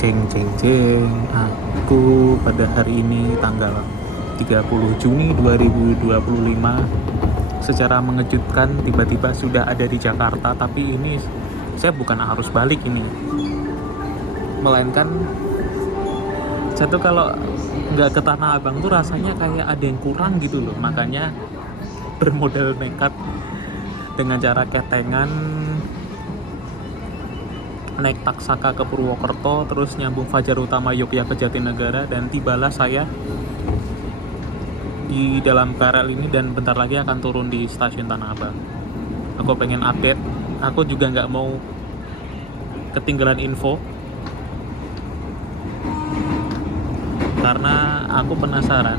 Jeng. Aku pada hari ini tanggal 30 Juni 2025 secara mengejutkan tiba-tiba sudah ada di Jakarta, tapi ini saya bukan arus balik ini, melainkan saya tuh kalau nggak ke Tanah Abang tuh rasanya kayak ada yang kurang gitu loh. Makanya bermodal nekat dengan cara ketengan naik Taksaka ke Purwokerto, terus nyambung Fajar Utama Yogyakarta ke Jatinegara, dan tibalah saya di dalam KRL ini dan bentar lagi akan turun di stasiun Tanah Abang. Aku pengen update, aku juga nggak mau ketinggalan info karena aku penasaran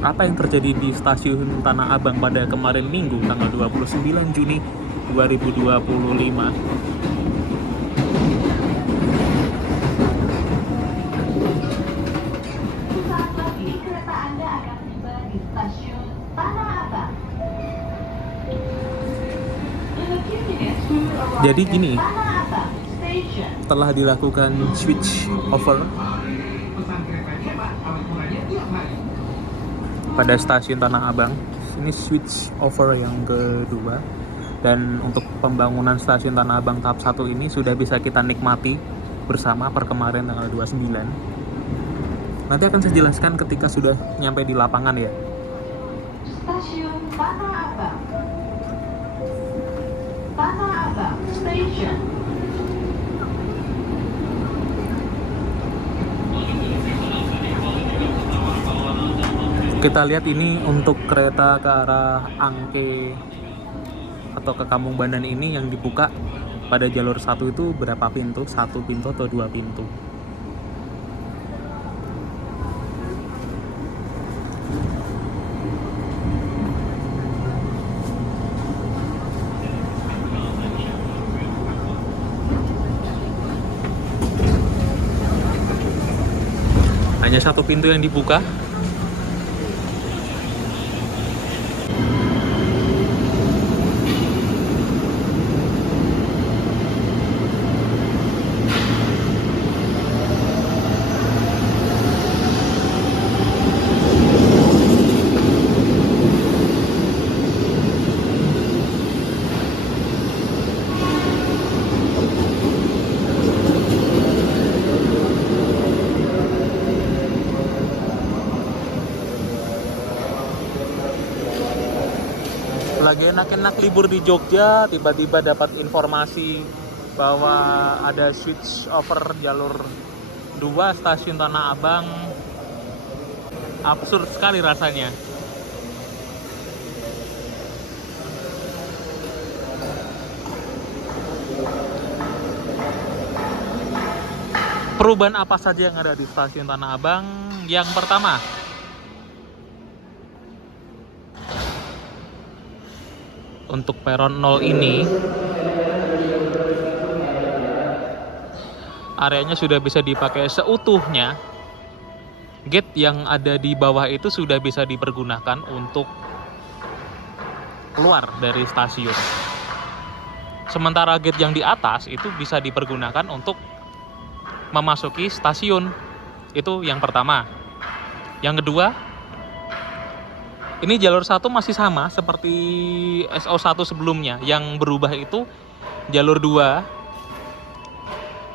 apa yang terjadi di stasiun Tanah Abang pada kemarin Minggu tanggal 29 Juni 2025. Jadi gini, telah dilakukan switch over pada stasiun Tanah Abang. Ini switch over yang kedua, dan untuk pembangunan stasiun Tanah Abang tahap 1 ini sudah bisa kita nikmati bersama per kemarin tanggal 29. Nanti akan saya jelaskan ketika sudah nyampe di lapangan ya. Stasiun Tanah Abang. Tanah Abang Station. Kita lihat ini untuk kereta ke arah Angke atau ke Kampung Bandan ini yang dibuka pada jalur 1 itu berapa pintu? 1 pintu atau 2 pintu? Hanya 1 pintu yang dibuka. Lagi enak-enak libur di Jogja, tiba-tiba dapat informasi bahwa ada switch over jalur 2 stasiun Tanah Abang. Absurd sekali rasanya. Perubahan apa saja yang ada di stasiun Tanah Abang? Yang pertama, untuk peron 0 ini areanya sudah bisa dipakai seutuhnya. Gate yang ada di bawah itu sudah bisa dipergunakan untuk keluar dari stasiun. Sementara gate yang di atas itu bisa dipergunakan untuk memasuki stasiun. Itu yang pertama. Yang kedua, ini jalur 1 masih sama seperti SO1 sebelumnya. Yang berubah itu jalur 2.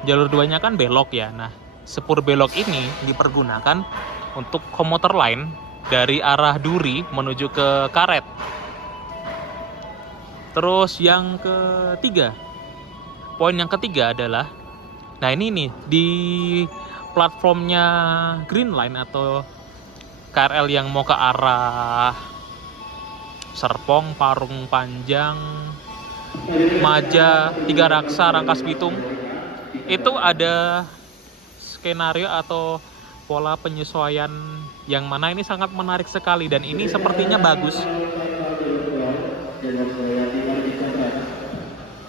Jalur 2-nya kan belok ya. Nah, sepur belok ini dipergunakan untuk komuter line dari arah Duri menuju ke Karet. Terus yang ketiga, poin yang ketiga adalah, nah ini nih, di platformnya Green Line atau KRL yang mau ke arah Serpong, Parung Panjang, Maja, Tiga Raksa, Rangkas Bitung, itu ada skenario atau pola penyesuaian yang mana ini sangat menarik sekali, dan ini sepertinya bagus.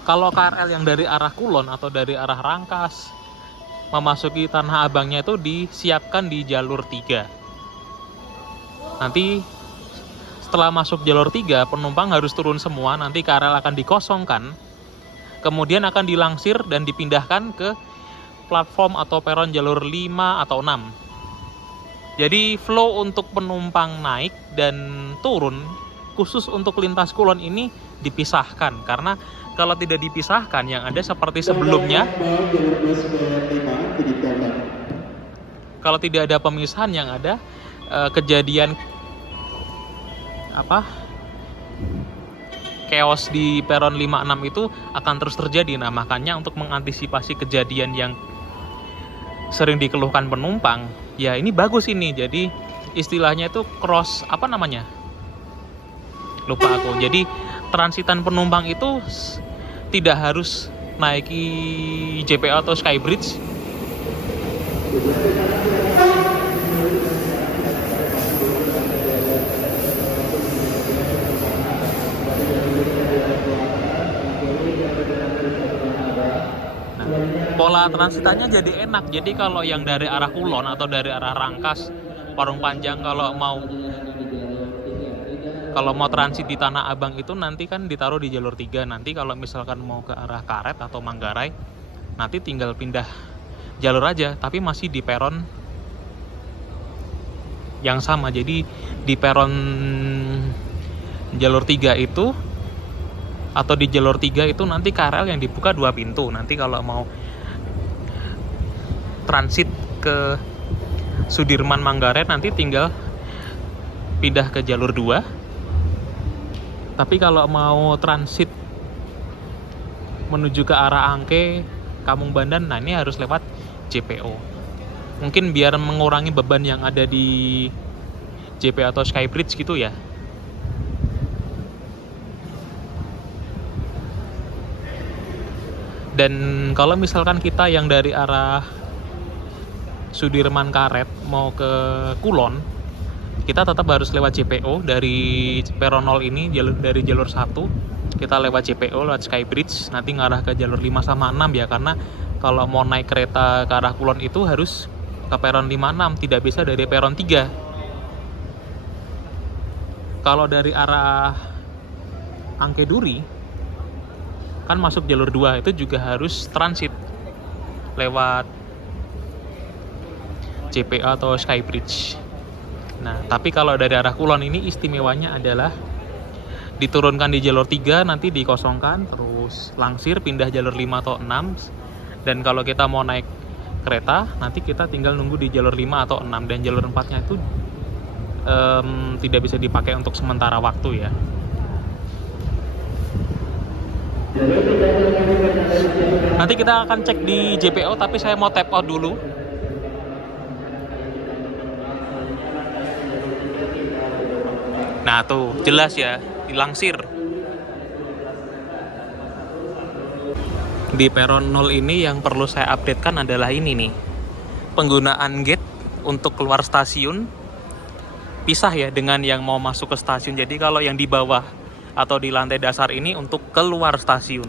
Kalau KRL yang dari arah Kulon atau dari arah Rangkas memasuki Tanah Abangnya itu disiapkan di jalur 3. Nanti setelah masuk jalur 3, penumpang harus turun semua, nanti KRL akan dikosongkan, kemudian akan dilangsir dan dipindahkan ke platform atau peron jalur 5 atau 6. Jadi flow untuk penumpang naik dan turun khusus untuk lintas Kulon ini dipisahkan, karena kalau tidak dipisahkan yang ada seperti sebelumnya. Kalau tidak ada pemisahan yang ada kejadian chaos di peron 56 itu akan terus terjadi. Nah, makanya untuk mengantisipasi kejadian yang sering dikeluhkan penumpang, ya ini bagus ini. Jadi istilahnya itu cross lupa aku. Jadi transitan penumpang itu tidak harus naiki JPO atau Skybridge. Pola transitannya jadi enak. Jadi kalau yang dari arah Kulon atau dari arah Rangkas, Parung Panjang, kalau mau transit di Tanah Abang itu nanti kan ditaruh di jalur 3. Nanti kalau misalkan mau ke arah Karet atau Manggarai, nanti tinggal pindah jalur aja, tapi masih di peron yang sama. Jadi di peron jalur 3 itu atau di jalur 3 itu nanti KRL yang dibuka 2 pintu. Nanti kalau mau transit ke Sudirman Manggarai nanti tinggal pindah ke jalur 2. Tapi kalau mau transit menuju ke arah Angke, Kampung Bandan, nah ini harus lewat JPO. Mungkin biar mengurangi beban yang ada di JPO atau Skybridge gitu ya. Dan kalau misalkan kita yang dari arah Sudirman Karet mau ke Kulon, kita tetap harus lewat JPO dari peron 0 ini, dari jalur 1 kita lewat JPO, lewat Skybridge, nanti ngarah ke jalur 5 sama 6 ya, karena kalau mau naik kereta ke arah Kulon itu harus ke peron 56, tidak bisa dari peron 3. Kalau dari arah Angke Duri kan masuk jalur 2, itu juga harus transit lewat JPO atau Skybridge. Nah, tapi kalau dari arah Kulon ini istimewanya adalah diturunkan di jalur 3, nanti dikosongkan, terus langsir pindah jalur 5 atau 6. Dan kalau kita mau naik kereta, nanti kita tinggal nunggu di jalur 5 atau 6. Dan jalur 4-nya itu tidak bisa dipakai untuk sementara waktu ya. Nanti kita akan cek di JPO, tapi saya mau tap out dulu. Nah tuh, jelas ya, dilangsir. Di peron 0 ini yang perlu saya updatekan adalah ini nih. Penggunaan gate untuk keluar stasiun pisah ya dengan yang mau masuk ke stasiun. Jadi kalau yang di bawah atau di lantai dasar ini untuk keluar stasiun.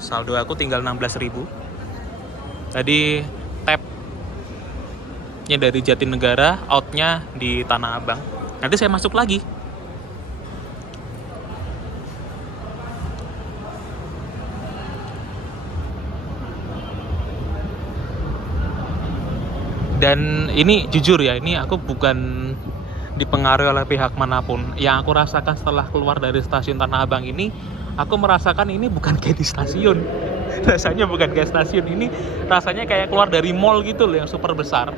Saldo aku tinggal 16.000. Tadi tap-nya dari Jatinegara, out-nya di Tanah Abang. Nanti saya masuk lagi. Dan ini jujur ya, ini aku bukan dipengaruhi oleh pihak manapun. Yang aku rasakan setelah keluar dari stasiun Tanah Abang ini, aku merasakan ini bukan kayak di stasiun. Rasanya bukan kayak stasiun, ini rasanya kayak keluar dari mall gitu loh, yang super besar.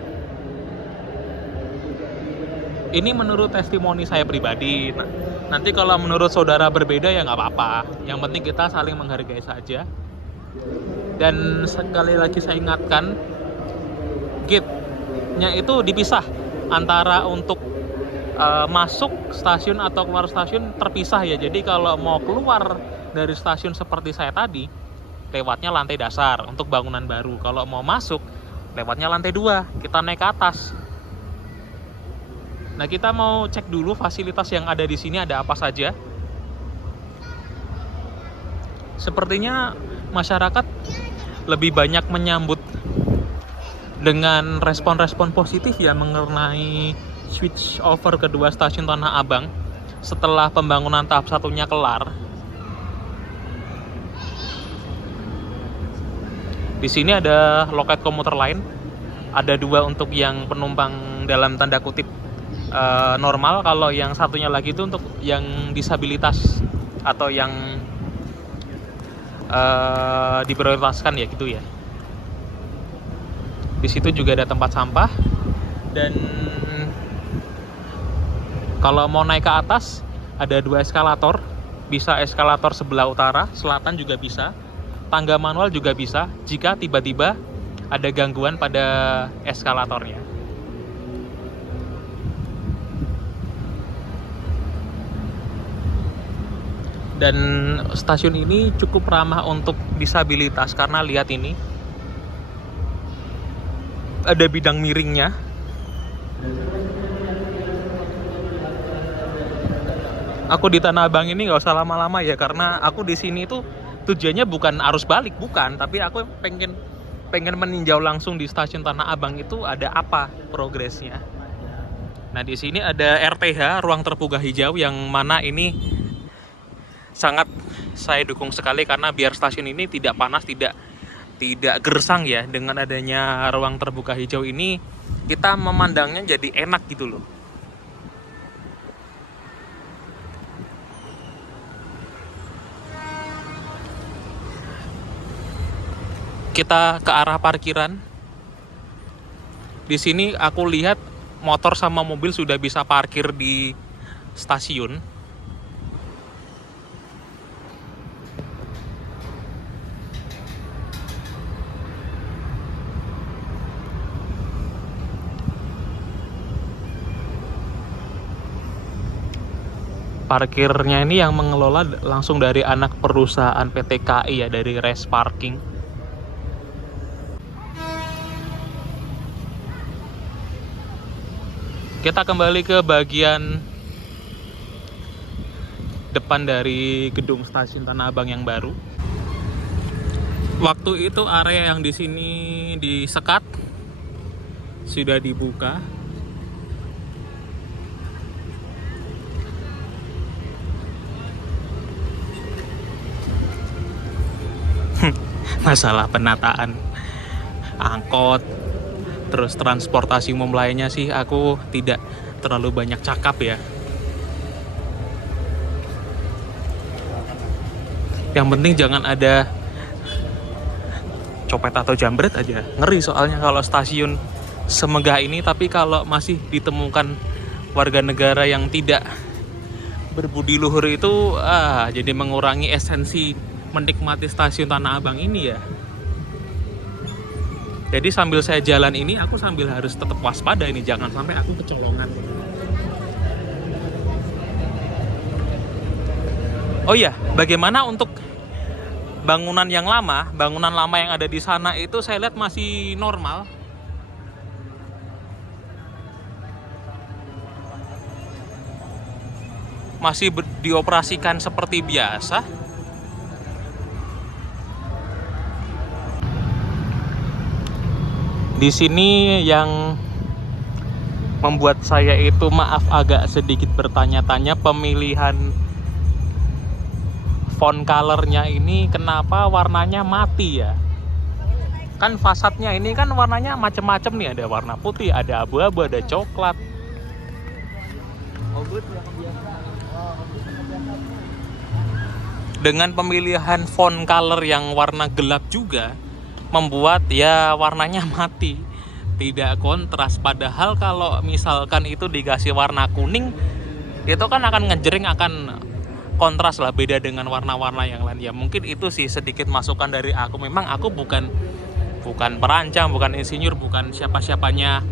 Ini menurut testimoni saya pribadi. Nah, nanti kalau menurut saudara berbeda ya nggak apa-apa. Yang penting kita saling menghargai saja. Dan sekali lagi saya ingatkan, gate-nya itu dipisah antara untuk masuk stasiun atau keluar stasiun terpisah ya. Jadi kalau mau keluar dari stasiun seperti saya tadi, lewatnya lantai dasar untuk bangunan baru. Kalau mau masuk, lewatnya lantai 2, kita naik ke atas. Nah, kita mau cek dulu fasilitas yang ada di sini ada apa saja. Sepertinya masyarakat lebih banyak menyambut dengan respon-respon positif ya mengenai switch over kedua stasiun Tanah Abang setelah pembangunan tahap 1-nya kelar. Di sini ada loket komuter lain. Ada 2 untuk yang penumpang dalam tanda kutip normal. Kalau yang satunya lagi itu untuk yang disabilitas atau yang diprioritaskan ya gitu ya. Di situ juga ada tempat sampah. Dan kalau mau naik ke atas ada 2 eskalator. Bisa eskalator sebelah utara, selatan juga bisa. Tangga manual juga bisa jika tiba-tiba ada gangguan pada eskalatornya. Dan stasiun ini cukup ramah untuk disabilitas karena lihat ini. Ada bidang miringnya. Aku di Tanah Abang ini nggak usah lama-lama ya, karena aku di sini tuh tujuannya bukan arus balik, bukan, tapi aku pengen meninjau langsung di stasiun Tanah Abang itu ada apa progresnya. Nah, di sini ada RTH, ruang terbuka hijau, yang mana ini sangat saya dukung sekali karena biar stasiun ini tidak panas, tidak gersang ya. Dengan adanya ruang terbuka hijau ini kita memandangnya jadi enak gitu loh. Kita ke arah parkiran. Di sini aku lihat motor sama mobil sudah bisa parkir di stasiun. Parkirnya ini yang mengelola langsung dari anak perusahaan PT KAI ya, dari Res Parking. Kita kembali ke bagian depan dari gedung stasiun Tanah Abang yang baru. Waktu itu area yang di sini disekat sudah dibuka. Masalah penataan angkot, terus transportasi umum lainnya sih aku tidak terlalu banyak cakap ya. Yang penting jangan ada copet atau jambret aja. Ngeri soalnya kalau stasiun semegah ini, tapi kalau masih ditemukan warga negara yang tidak berbudi luhur itu jadi mengurangi esensi menikmati stasiun Tanah Abang ini ya. Jadi sambil saya jalan ini aku sambil harus tetap waspada ini, jangan sampai aku kecolongan. Oh iya, bagaimana untuk bangunan yang lama? Bangunan lama yang ada di sana itu saya lihat masih normal. Masih dioperasikan seperti biasa. Di sini yang membuat saya itu maaf agak sedikit bertanya-tanya, pemilihan font colornya ini kenapa warnanya mati ya? Kan fasadnya ini kan warnanya macem-macem nih, ada warna putih, ada abu-abu, ada coklat. Dengan pemilihan font color yang warna gelap juga membuat ya warnanya mati, tidak kontras. Padahal kalau misalkan itu dikasih warna kuning, itu kan akan ngejreng, akan kontras lah, beda dengan warna-warna yang lain. Ya mungkin itu sih sedikit masukan dari aku. Memang aku bukan perancang, bukan insinyur, bukan siapa-siapanya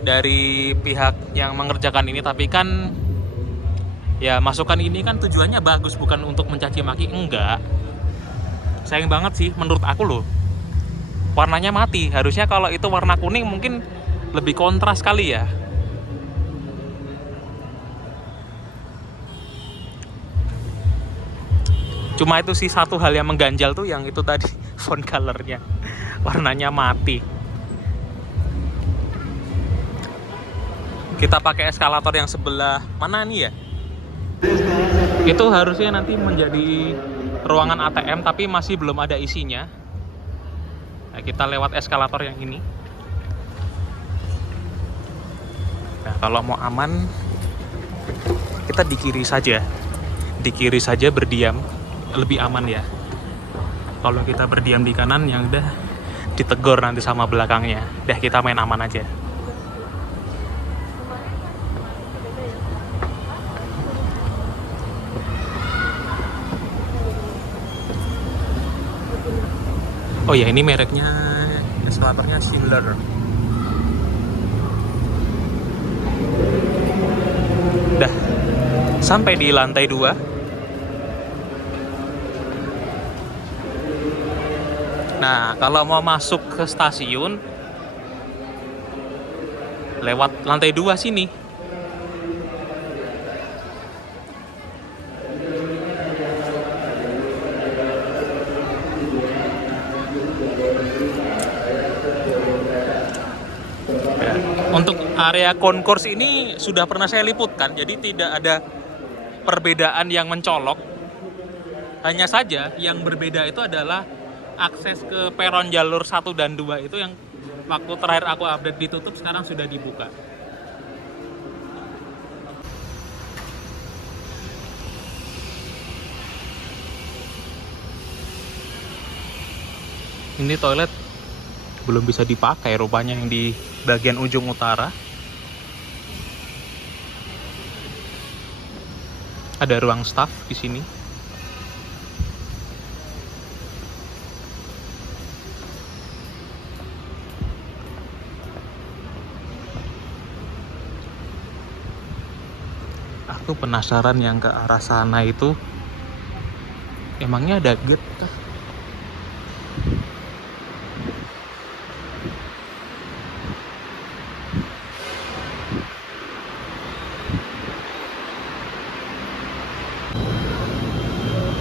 dari pihak yang mengerjakan ini, tapi kan ya masukan ini kan tujuannya bagus, bukan untuk mencaci maki, enggak. Sayang banget sih menurut aku loh, warnanya mati. Harusnya kalau itu warna kuning mungkin lebih kontras kali ya. Cuma itu sih satu hal yang mengganjal tuh, yang itu tadi font colornya warnanya mati. Kita pakai eskalator yang sebelah mana nih ya? Itu harusnya nanti menjadi ruangan ATM, tapi masih belum ada isinya. Nah, kita lewat eskalator yang ini. Nah, kalau mau aman, kita di kiri saja. Di kiri saja berdiam, lebih aman ya. Kalau kita berdiam di kanan, yang udah ditegur nanti sama belakangnya. Dah, kita main aman aja. Oh ya, ini mereknya, eskalatornya Schindler. Dah, sampai di lantai 2. Nah, kalau mau masuk ke stasiun, lewat lantai 2 sini. Untuk area koncourse ini sudah pernah saya liputkan, jadi tidak ada perbedaan yang mencolok. Hanya saja yang berbeda itu adalah akses ke peron jalur 1 dan 2 itu yang waktu terakhir aku update ditutup, sekarang sudah dibuka. Ini toilet belum bisa dipakai rupanya yang di bagian ujung utara. Ada ruang staff di sini. Aku penasaran yang ke arah sana itu, emangnya ada gate kah?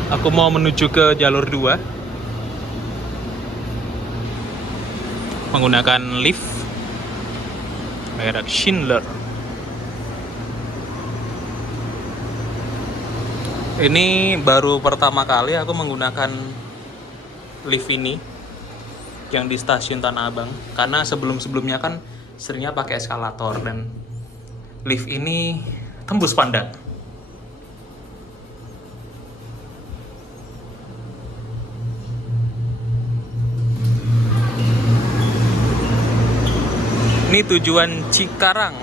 Aku mau menuju ke jalur 2 menggunakan lift merek Schindler. Ini baru pertama kali aku menggunakan lift ini yang di stasiun Tanah Abang, karena sebelum-sebelumnya kan seringnya pakai eskalator, dan lift ini tembus pandang. Ini tujuan Cikarang.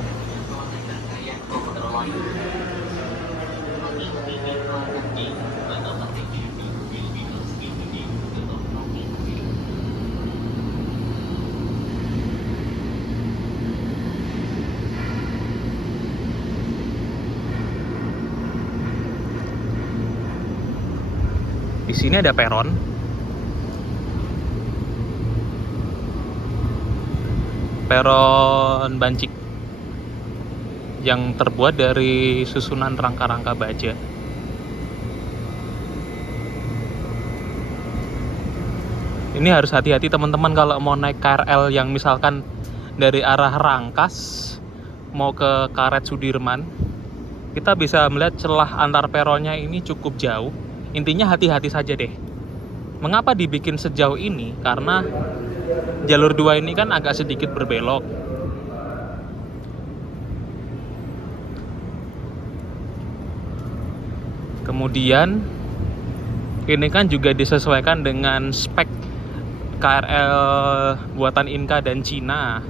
Di sini ada peron. Peron Bancik yang terbuat dari susunan rangka-rangka baja. Ini harus hati-hati teman-teman kalau mau naik KRL yang misalkan dari arah Rangkas mau ke Karet Sudirman. Kita bisa melihat celah antar peronnya ini cukup jauh. Intinya hati-hati saja deh. Mengapa dibikin sejauh ini? Karena jalur 2 ini kan agak sedikit berbelok. Kemudian ini kan juga disesuaikan dengan spek KRL buatan Inka dan Cina.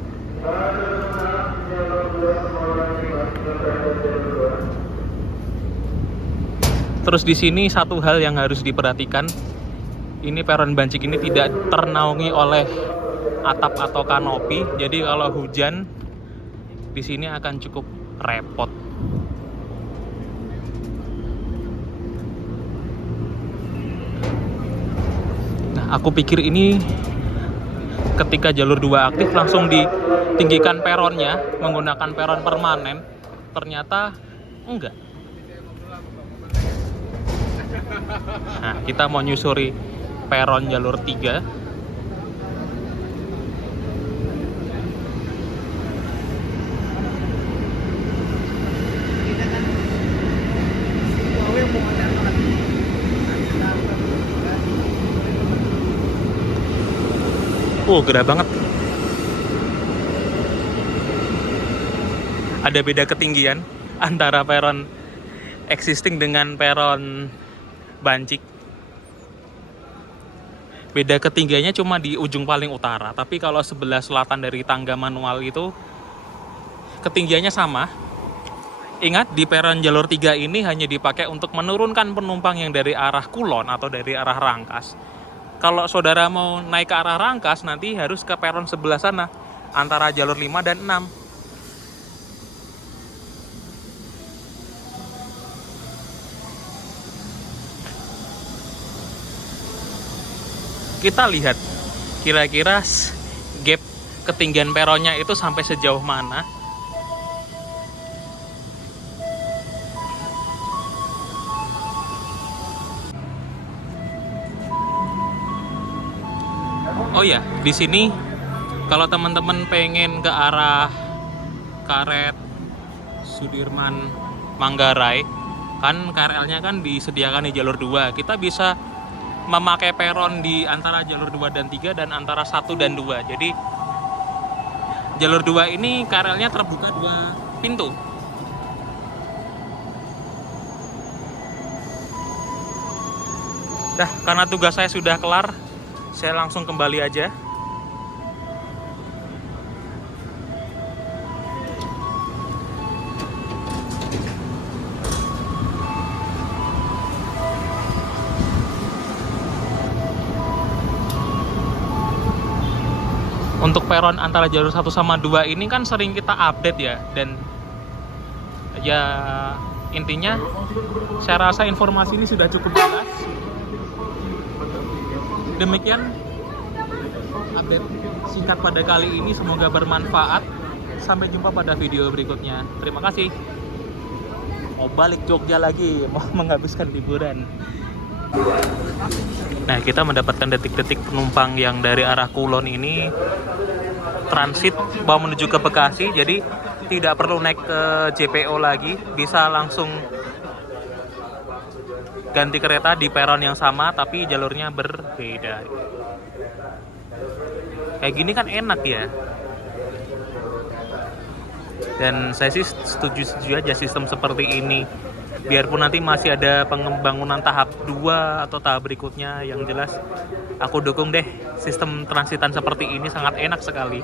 Terus di sini satu hal yang harus diperhatikan, ini peron Bancik ini tidak ternaungi oleh atap atau kanopi, jadi kalau hujan di sini akan cukup repot. Nah, aku pikir ini ketika jalur 2 aktif langsung ditinggikan peronnya menggunakan peron permanen, ternyata enggak. Nah, kita mau nyusuri peron jalur 3. Wow, gerah banget. Ada beda ketinggian antara peron existing dengan peron Bancik. Beda ketinggiannya cuma di ujung paling utara, tapi kalau sebelah selatan dari tangga manual itu ketinggiannya sama. Ingat, di peron jalur 3 ini hanya dipakai untuk menurunkan penumpang yang dari arah Kulon atau dari arah Rangkas. Kalau saudara mau naik ke arah Rangkas, nanti harus ke peron sebelah sana, antara jalur 5 dan 6. Kita lihat kira-kira gap ketinggian peronnya itu sampai sejauh mana. Oh ya, di sini kalau teman-teman pengen ke arah Karet Sudirman Manggarai, kan KRL-nya kan disediakan di jalur 2. Kita bisa memakai peron di antara jalur 2 dan 3 dan antara 1 dan 2. Jadi jalur 2 ini KRL-nya terbuka 2 pintu. Dah, karena tugas saya sudah kelar, saya langsung kembali aja. Untuk peron antara jalur 1 sama 2 ini kan sering kita update ya, dan ya intinya saya rasa informasi ini sudah cukup jelas. Demikian update singkat pada kali ini, semoga bermanfaat. Sampai jumpa pada video berikutnya. Terima kasih. Mau balik Jogja lagi, mau menghabiskan liburan. Nah, kita mendapatkan detik-detik penumpang yang dari arah Kulon ini transit mau menuju ke Bekasi, jadi tidak perlu naik ke JPO lagi, bisa langsung ganti kereta di peron yang sama tapi jalurnya berbeda. Kayak gini kan enak ya. Dan saya sih setuju aja sistem seperti ini. Biarpun nanti masih ada pembangunan tahap 2 atau tahap berikutnya, yang jelas aku dukung deh sistem transitan seperti ini, sangat enak sekali.